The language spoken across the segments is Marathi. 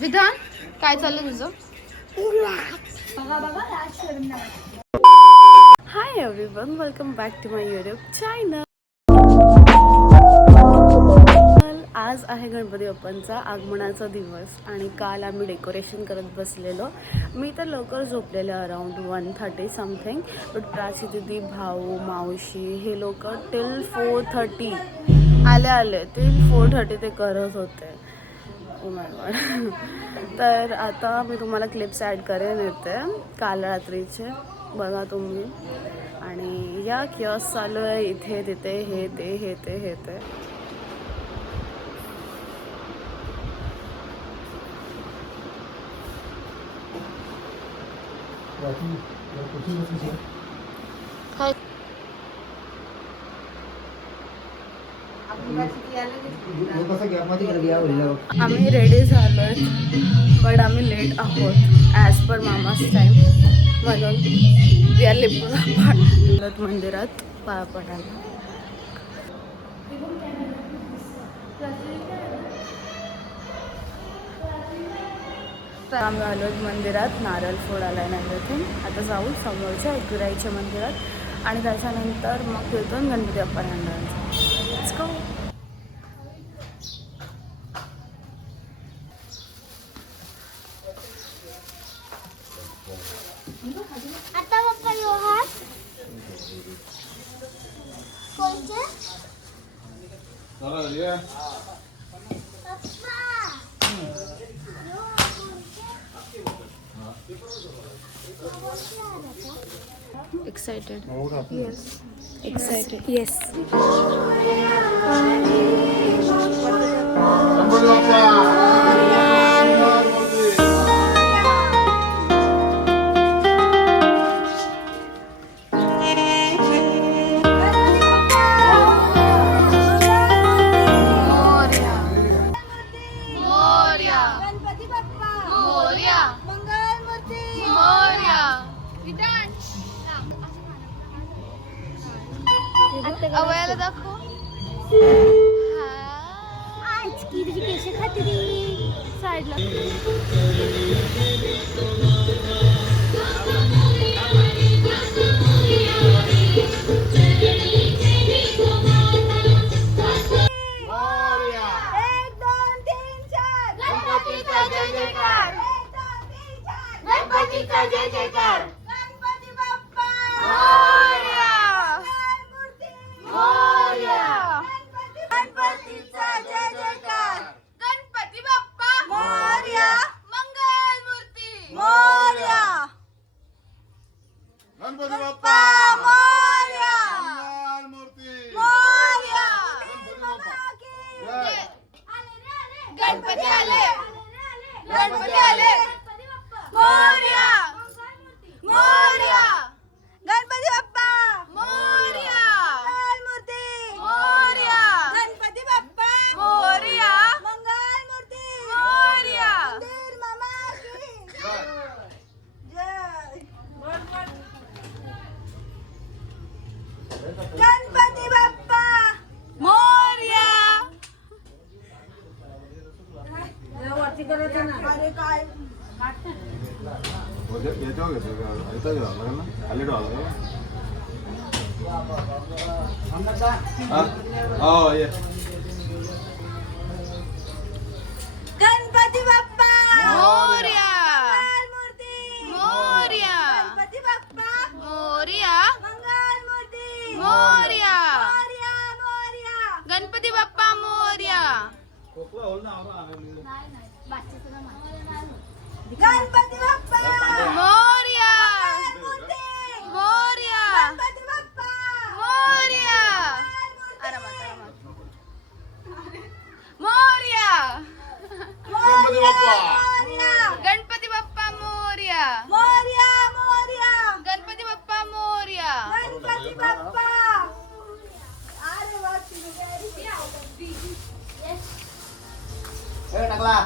विधान काय चाललं तुझं? Hi everyone, welcome back to my YouTube channel. आज आहे गणपती बाप्पांचा आगमनाचा दिवस आणि काल आम्ही डेकोरेशन करत बसलेलो. मी तर लवकर झोपलेले, अराउंड 1:30 समथिंग. बट प्राची दिदी, भाऊ, मावशी हे लोक टिल 4:30 आले टिल 4:30 ते करत होते. ओ माय गॉड. तर आता मी तुम्हाला क्लिप्स ॲड करेन येते काल रात्रीचे, बघा तुम्ही. आणि या किऑस्क चालू आहे इथे तिथे, हे ते. आम्ही रेडी झालोय, पण आम्ही लेट आहोत ॲज पर मामाच टाईम, म्हणून वी आर लिंबू मंदिरात पाया पडायला. आम्ही आलो मंदिरात, नारळ फोडायला नैवेद्य. आता जाऊ समोरच्या एकविराईच्या मंदिरात आणि त्याच्यानंतर मग तिथून गणपती बाप्पा मंडळांचा. Let's go. आता पप्पा योहार कोणते चला ये Excited? Yes. Excited? Yes. Ganpati Bappa Morya, मंगल मूर्ती मोरया. अवयाला दाखव. आज की तुझी केस खात्री साईडला. गणपतीचा जय जयकार. गणपती बाप्पा मोरया, मोरया. गणपतीचा जय जयकार. गणपती बाप्पा मोरया, मंगल मूर्ती मोरया. गणपती बाप्पा मोरया, मंगल मूर्ती मोरया. जय. गणपती आले, गणपती आले. मोरया, मोरया. गणपती बाप्पा मोरया, मंगल मूर्ती मोरया. गणपती बाप्पा मोरया, मंगल मूर्ती मोरया. मंदिर मामा की जय. गणपती बाप्पा मोरया. अरे काय याच्यावर घेतो का? इथं घ्यावं लागेल ना, खाली ठेवावं लागेल ना. हो ये. गणपती बाप्पा मोरया, मंगल मूर्ती मोरया, गणपती बाप्पा मोरया, मंगल मूर्ती मोरया. मोरया, मोरया. गणपती बाप्पा मोरया. गणपती बाप्पा मोरया, मंगल मूर्ती मोरया, गणपती बाप्पा मोरया. आरामात. मोरया, गणपती बाप्पा मोरया, गणपती बाप्पा मोरया, मोरया, मोरया. गणपती बाप्पा मोरया. गणपती बाप्पा. अरे वा, तुम्ही टाकला.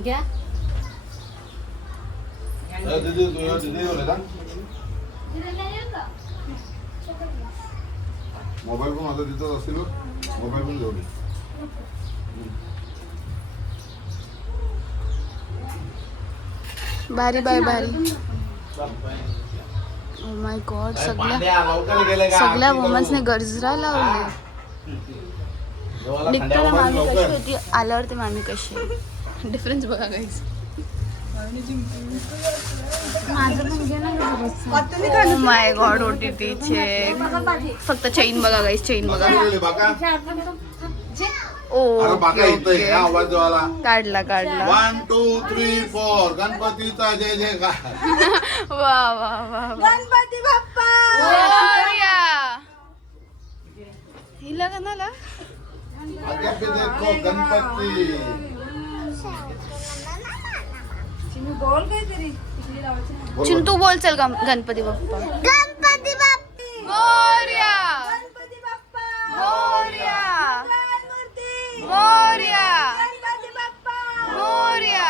घ्या. दीदी बोले का? मोबाईल पण माझा तिथंच असतील मोबाईल पण घेऊन ये. भारी बाय भारी. ओ माय गॉड, सगळ्या वुमन्सने गजरा लावले. निघताना मामी कशी होती, आल्यावरती मामी कशी आहे, डिफरन्स बघा गाईज. माझं म्हणजे ना oh my god, OTT check. फक्त चेन बघा गाईज, चेन बघा. ओ काढला 1 2 3 4 गणपतीचा जय जयकार. वा वा वा वा. गणपती बाप्पा मोरया. हिला कणाला आगे पे देखो गणपती. बोल काहीतरी चिंटू बोल चल गणपती बाप्पा. गणपती बाप्पा मोरया. गणपती बाप्पा मोरया. मंगलमूर्ती मोरया. गणपती बाप्पा मोरया.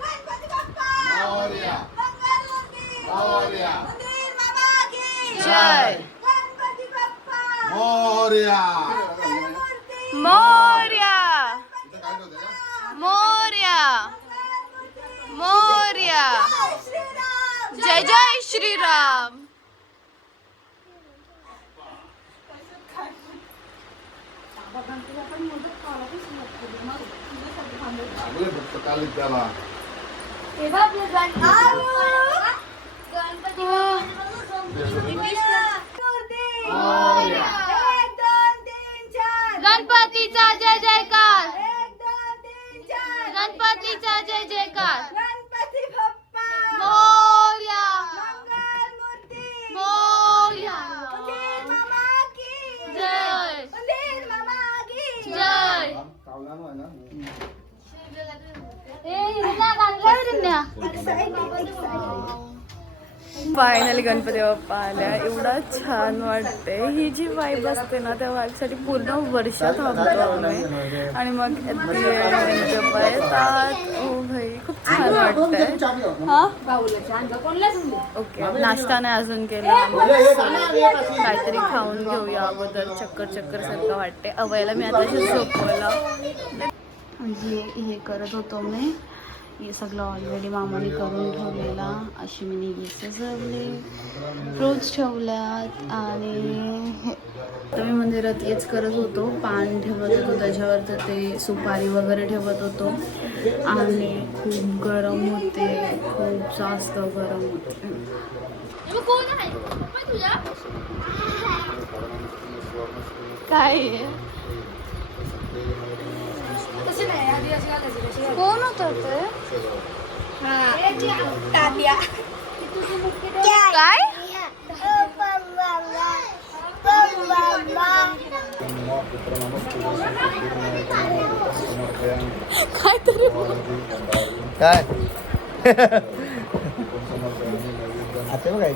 गणपती बाप्पा मोरया. मंगलमूर्ती मोरया. मंदिर मामा की जय. गणपती बाप्पा मोरया. मंगलमूर्ती मोरया. इथं काय होतं का? मोरया. मोरया. श्रीराम जय जय श्रीराम. लागले फक्त काली त्याला. गणपतीचा जय जयकार. 1 2 3 4 गणपतीचा जय जयकार. गणपती बाप्पा मोरया. मंगलमूर्ती मोरया. मंदिर मामा की जय. मंदिर मामा की जय. फायनली गणपती बाप्पा आल्या. एवढा छान वाटते. ही जी वाईब असते ना, त्या वाईबसाठी पूर्ण वर्ष थांबतो आम्ही. आणि मग गणपती बाप्पा येतात. ओ भाई, खूप छान वाटतंय. हा ओके, नाश्ता नाही अजून केला. काहीतरी खाऊन घेऊया अगोदर. चक्कर सारखं वाटते. अवयला मी आताशी झोपवलं. हे करत होतो मी. हे सगळं ऑलरेडी मामाने करून ठेवलेला. अश्विनी हे सजवले, फ्रूट्स ठेवल्यात. आणि मी मंदिरात हेच करत होतो. पान ठेवत होतो त्याच्यावर, तर ते सुपारी वगैरे ठेवत होतो. आणि खूप गरम होते, खूप जास्त गरम होते. काय कोण होतं ते? काय काय तरी काय आता बघ काय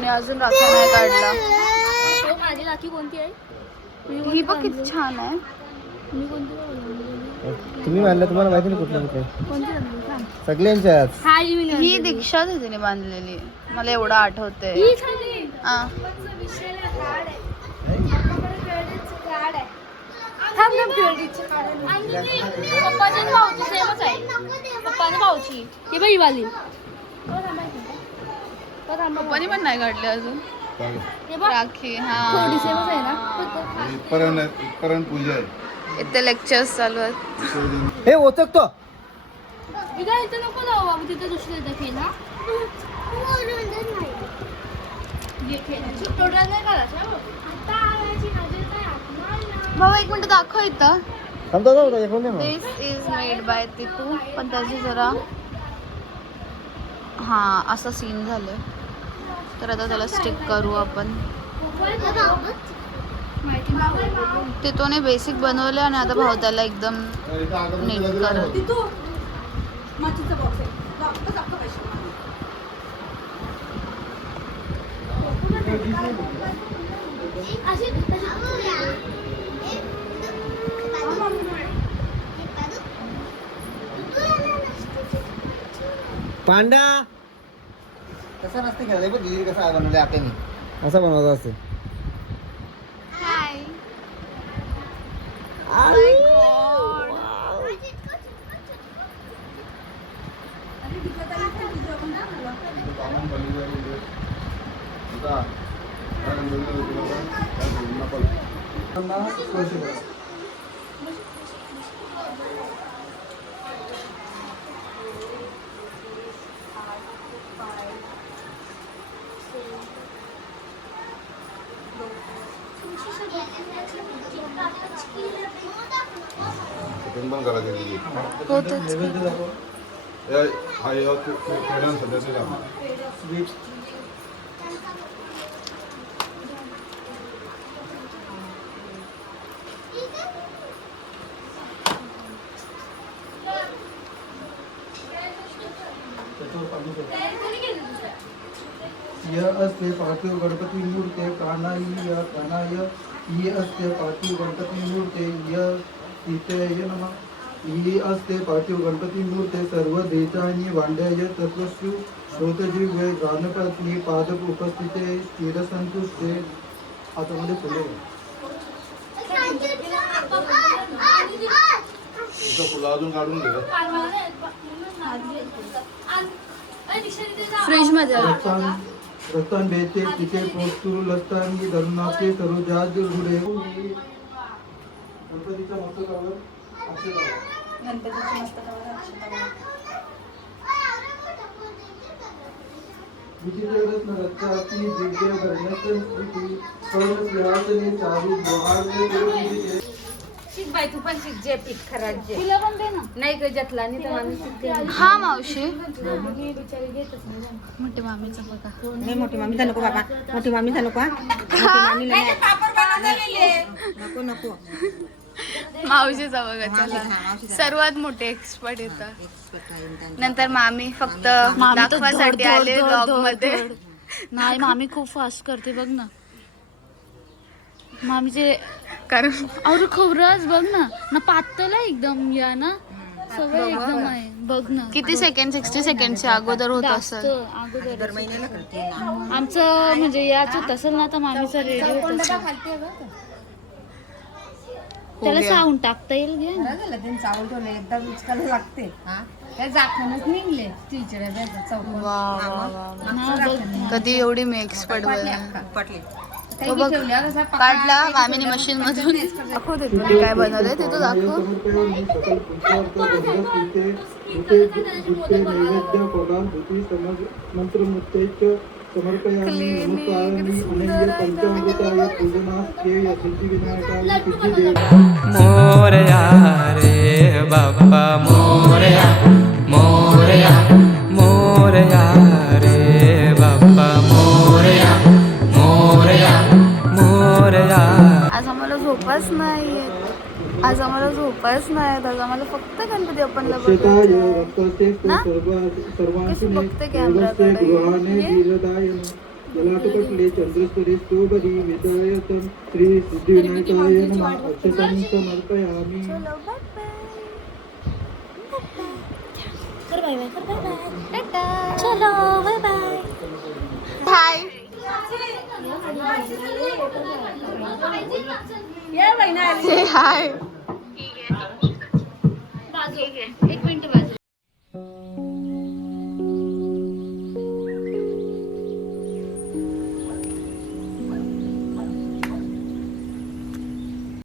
मी अजून राखी नाही काढला. माझी राखी कोणती आहे? ही बघ किती छान आहे. मी कोणती तुम्ही मानलं, तुम्हाला माहिती नाही कुठलं कुठलं सगळ्यांच्याच. ही दीक्षा तिने बांधलेली, मला एवढं आठवते. पप्पाची भाऊची सेमच आहे. पप्पाने भाऊची ही बाई वाली पप्पानी पण नाही काढले अजून राखी. हा थोडी सेमच आहे ना. परण पूजा आहे. इथे लेक्चर्स चालू आहेत. हे ओचकतो. मी काय इथं नको जाऊ बाबा, तिथे दुसरी इथं खेळा. टोटल नाही करायचं. बाबा एक मिनिट दाखव इथं. दिस दिस इज मेड बाय तितू. पण त्याची जरा हा असं सीन झालं. तर आता त्याला स्टिक करू आपण. तितूने बेसिक बनवले आणि आता भाऊ त्याला एकदम नीट करत. पांडा असं नसते खेळले पण दिली कसं बनवले आपण असं बनवायचं असते. हाय चिकन पण करायचं दिदी. होतच हा या खेळांना सध्याचे काम. य असते पार्थिव गणपती मूर्ते प्राणाय प्राणाय इ असते पार्थिव गणपती मूर्ते य तिथे नमः इ असते पार्थिव गणपती मूर्ते सर्व देतानी वांड्याय तत्वस्यु श्रोतजीव्य गणपती पादप उपस्थिते स्थिरसंतुष्टे हातामध्ये फुले फुलं अजून काढून घे. फ्रीज मध्ये रस्तान बेते तिथे पोस्तुर लस्तानी धरुणाचे सरोजाज रुडे गणपतीच्या मस्तकावर अक्षर लावा. विचित्ररत्न रत्नाती दिव्य वर्णसन स्मृती कर्ण सिंहासने चारी दोहारले देवपूजेचे शिक बाई तू पण शिक जे पीठ खराब जे तिला पण दे ना. नाही ग जतला नाही तर माणूस शिकते. हा मावशी मोठे मामीचा बघा. नाही मोठी मामीचा नको बाबा मोठी मामीचा नको हा. मोठी मामीला नाही. नको नको मावशीचा बघा चला. सर्वात मोठे एक्सपर्ट येतात. नंतर मामी फक्त दाखवासाठी आले ब्लॉग मध्ये. नाही मामी खूप फास्ट करते बघ ना. मामीचे कारण और खबरच बघ ना ना पातळ आहे एकदम या ना सगळं एकदम आहे बघ ना. किती सेकंड 60 सेकंडच्या अगोदर होत जास्त असेल. अगोदर दर महिन्याला करते ना. आमचं म्हणजे याच होत असेल ना तर मामीचा रेडी होत असेल. त्याला साऊंड टाकता येईल घे ना. बरं झालं त्यांनी चावल ठेवलं एकदा उचकायला लागते हा त्या जाखणच निघले स्टीलच्या डब्यात चौकोन वा, वा, वा, वा. हा, बघ ना. कधी एवढी मी एक्सपर्ट पटले तो बघ काढला मामीने मशीन मधून. दाखव ते तुला काय बनवलंय ते तू दाखव. समर्पयामि सकल पुरुषार्थ गंधस्थिते भूते भूते नैवेद्य पदार्थुती मंत्रमुक्तेच समर्पयामि नमस्कारमि अनन्य पंचामृताय पूजनास्तेय सिद्धिविनायकाय सिद्धिदेव मोरया रे बाप्पा मोरया मोरया मोरया रे बाप्पा मोरया मोरया मोरया. आज आम्हाला झोपाच नाही आज आम्हाला फक्त गणपती बाप्पांना शेताय बघायचं. रक्तस्ते ना? सर्वांसने कशी बघते व्यवस्थे कॅमेराकडे. गृहाने वीरदायन ललाटपटले चंद्रस्तरे स्तोबरी विदायतम श्री सिद्धिविनायकाय नमः अक्षतं समर्पयामि. चलो, बाय बाय. हाय. ये बहिणा हाय.